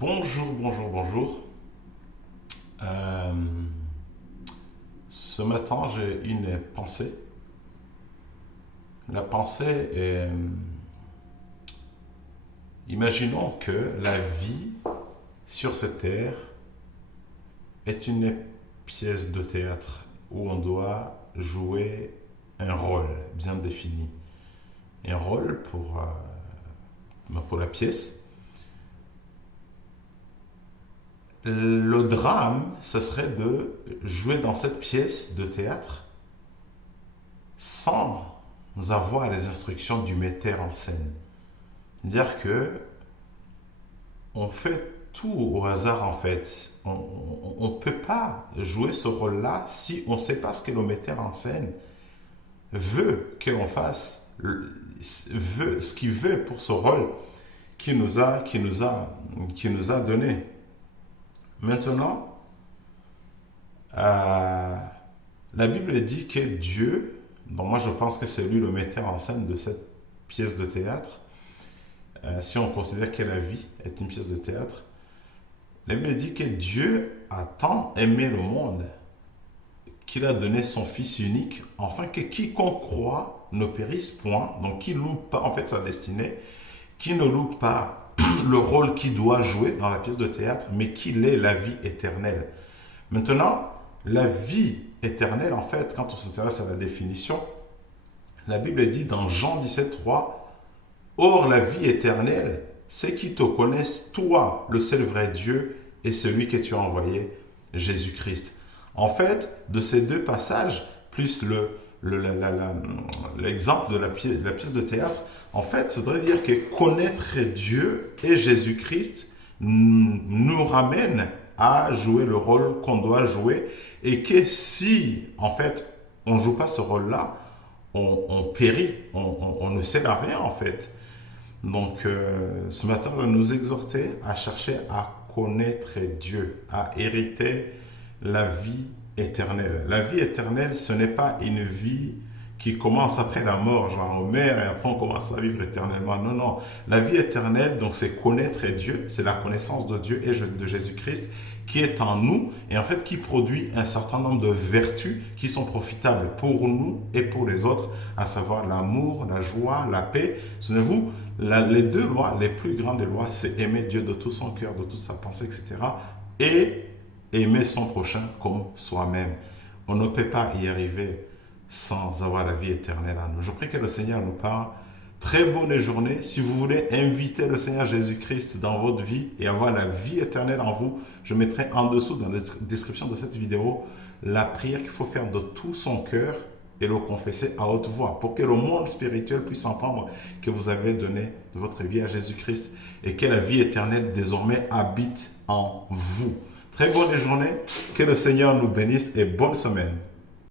Bonjour, bonjour, bonjour. Euh, Ce matin, j'ai une pensée. La pensée est, imaginons que la vie sur cette terre est une pièce de théâtre où on doit jouer un rôle bien défini. Un rôle pour la pièce. Le drame, ce serait de jouer dans cette pièce de théâtre sans avoir les instructions du metteur en scène. C'est-à-dire que on fait tout au hasard en fait. On ne peut pas jouer ce rôle-là si on ne sait pas ce que le metteur en scène veut que l'on fasse, veut, ce qu'il veut pour ce rôle qu'il nous a donné. Maintenant, la Bible dit que Dieu, donc moi je pense que c'est lui le metteur en scène de cette pièce de théâtre, si on considère que la vie est une pièce de théâtre, la Bible dit que Dieu a tant aimé le monde qu'il a donné son Fils unique, afin que quiconque croit ne périsse point, donc qui ne loupe pas en fait sa destinée, qui ne loupe pas le rôle qu'il doit jouer dans la pièce de théâtre, mais qu'il ait la vie éternelle. Maintenant, la vie éternelle, en fait, quand on s'intéresse à la définition, la Bible dit dans Jean 17,3, or la vie éternelle, c'est qu'ils te connaissent, toi, le seul vrai Dieu, et celui que tu as envoyé, Jésus-Christ. En fait, de ces deux passages, plus l'exemple de la pièce de théâtre, en fait, ça voudrait dire que connaître Dieu et Jésus-Christ nous ramène à jouer le rôle qu'on doit jouer, et que si, en fait, on ne joue pas ce rôle-là, on périt, on ne sert à rien, en fait. Donc, ce matin, on va nous exhorter à chercher à connaître Dieu, à hériter la vie éternelle. La vie éternelle, ce n'est pas une vie qui commence après la mort, genre on meurt et après on commence à vivre éternellement. Non, non. La vie éternelle, donc c'est connaître Dieu, c'est la connaissance de Dieu et de Jésus-Christ qui est en nous et en fait qui produit un certain nombre de vertus qui sont profitables pour nous et pour les autres, à savoir l'amour, la joie, la paix. Souvenez-vous, les deux lois, les plus grandes des lois, c'est aimer Dieu de tout son cœur, de toute sa pensée, etc. et aimer son prochain comme soi-même. On ne peut pas y arriver sans avoir la vie éternelle à nous. Je prie que le Seigneur nous parle. Très bonne journée. Si vous voulez inviter le Seigneur Jésus-Christ dans votre vie et avoir la vie éternelle en vous, je mettrai en dessous dans la description de cette vidéo la prière qu'il faut faire de tout son cœur et le confesser à haute voix pour que le monde spirituel puisse entendre que vous avez donné votre vie à Jésus-Christ et que la vie éternelle désormais habite en vous. Très bonne journée, que le Seigneur nous bénisse et bonne semaine.